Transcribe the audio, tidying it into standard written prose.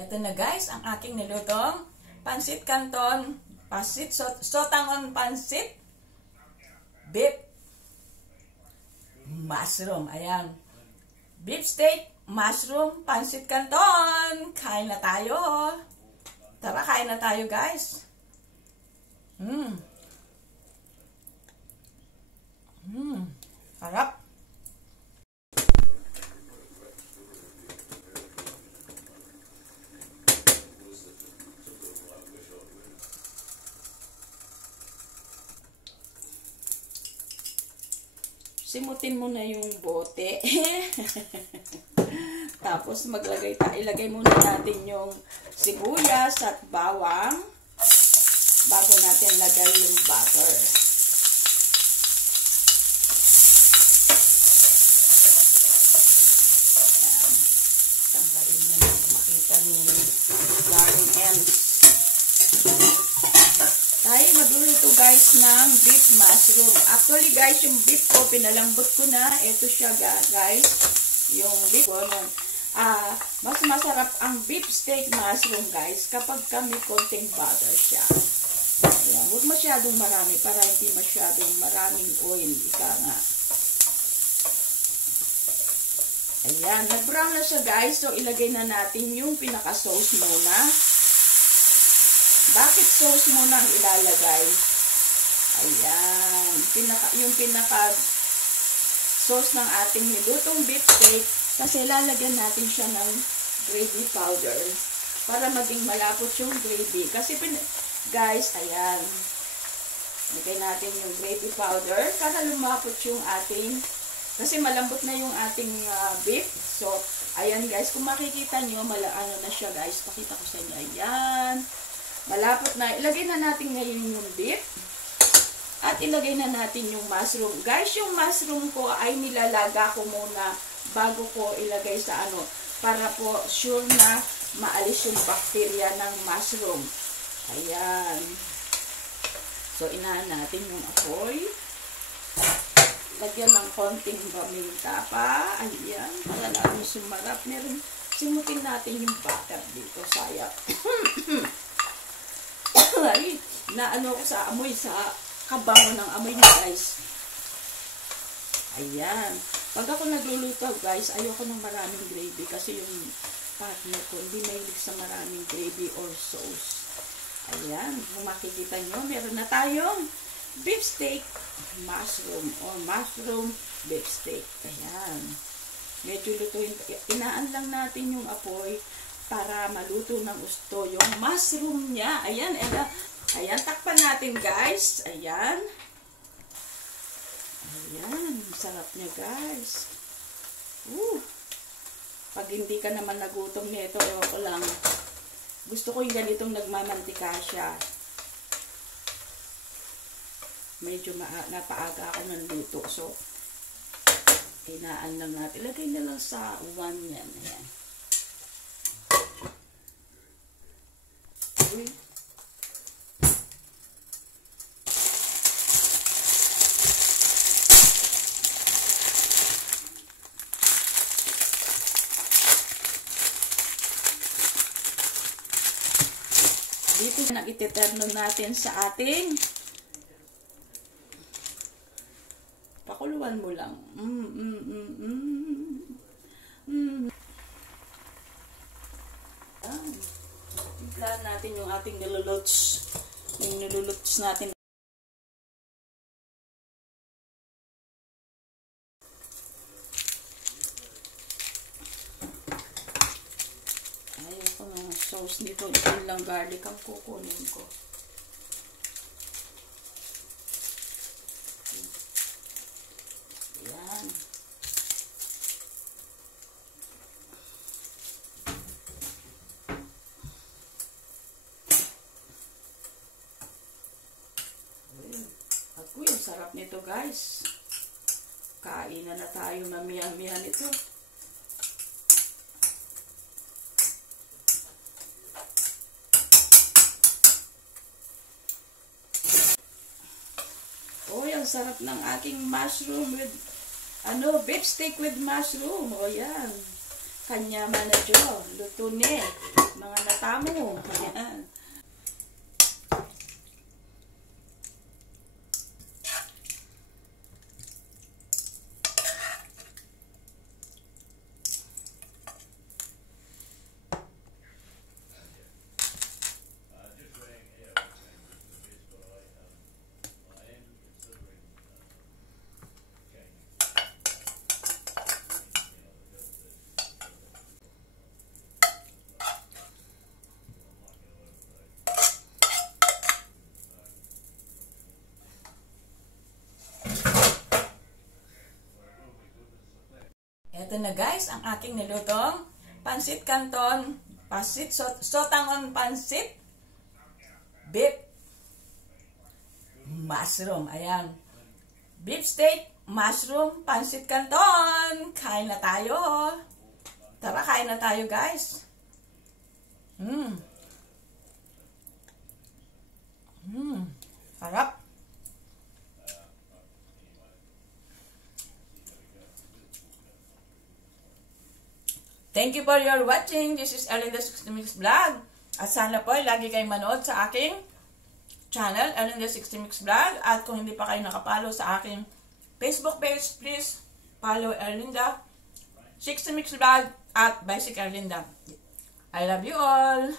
Ito na guys, ang aking nilutong pansit canton, sotangon pansit, beef, mushroom. Ayan. Beef steak, mushroom, pansit canton. Kain na tayo. Tara, kain na tayo guys. Harap. Simutin mo na yung bote. Tapos ilagay muna natin yung sibuyas at bawang bago natin lagay yung butter. Ayan. Tanggalin nyo na makita yung garlic ends. Tayo magluluto guys ng beef mushroom. Actually guys, yung beef ko pinalambot ko na. Ito siya guys. Yung beef ko. Mas masarap ang beef steak mushroom guys kapag kami konting butter siya. Ayan. Huwag masyadong marami para hindi masyadong maraming oil. Ika nga. Ayan. Nag-brown na siya guys. So ilagay na natin yung pinaka-sauce muna. Bakit sauce muna ang ilalagay? Ayan. Yung pinaka-sauce ng ating nilutong beef steak. Kasi lalagyan natin siya ng gravy powder. Para maging malapot yung gravy. Kasi guys, ayan. Lagay natin yung gravy powder. Para lumapot yung ating. Kasi malambot na yung ating beef. So, ayan guys. Kung makikita nyo, ano na siya guys. Pakita ko sa inyo. Ayan. Malapot na. Ilagay na natin ngayon yung beef. At ilagay na natin yung mushroom. Guys, yung mushroom ko ay nilalaga ko muna bago ko ilagay sa ano. Para po sure na maalis yung bacteria ng mushroom. Ayan. So, inahan natin yung apoy. Lagyan ng konting paminta pa. Ayan. Para lalo sumarap. Simutin natin yung butter dito. Sayang. Ay, naano ko sa amoy, sa kabango ng amoy niya guys. Ayan. Pag ako nagluluto guys, ayoko ng maraming gravy kasi yung partner ko hindi mahilig sa maraming gravy or sauce. Ayan. Kung makikita nyo, meron na tayong beef steak mushroom or mushroom beef steak. Ayan. Medyo lutuin. Inaan lang natin yung apoy para maluto ng gusto yung mushroom niya. Ayan, ayan, takpan natin guys. Ayan. Ayan, sarap niya guys. Pag hindi ka naman nagutom nito, ewan ko lang. Gusto ko yung ganitong nagmamantika siya. Medyo napaaga ako ng luto. So, inaan lang natin. Ilagay na lang sa uwan yan. Ayan. Dito na ititerno natin sa ating pakuluan mo lang. Timplahan natin yung ating niluluts. Yung niluluts natin. Ayoko ng sauce nito. Ito lang garlic ang kukunin ko. Ayan. Ang sarap nito guys. Kain na tayo mamaya-maya nito. Ang sarap ng aking mushroom with, beef steak with mushroom. O yan. Kanya man na jo. Luto ni. mga natamo. Ayan. Ito na guys, ang aking nilutong pansit canton, sotangon pansit, beef, mushroom. Ayan. Beef steak, mushroom, pansit canton. Kain na tayo. Tara, kain na tayo guys. Sarap. Thank you for your watching. This is Erlinda 60 Mix Vlog. At sana po lagi kayong manood sa aking channel, Erlinda 60 Mix Vlog. At kung hindi pa kayo nakapollow sa aking Facebook page, please follow Erlinda 60 Mix Vlog at Basic Erlinda. I love you all.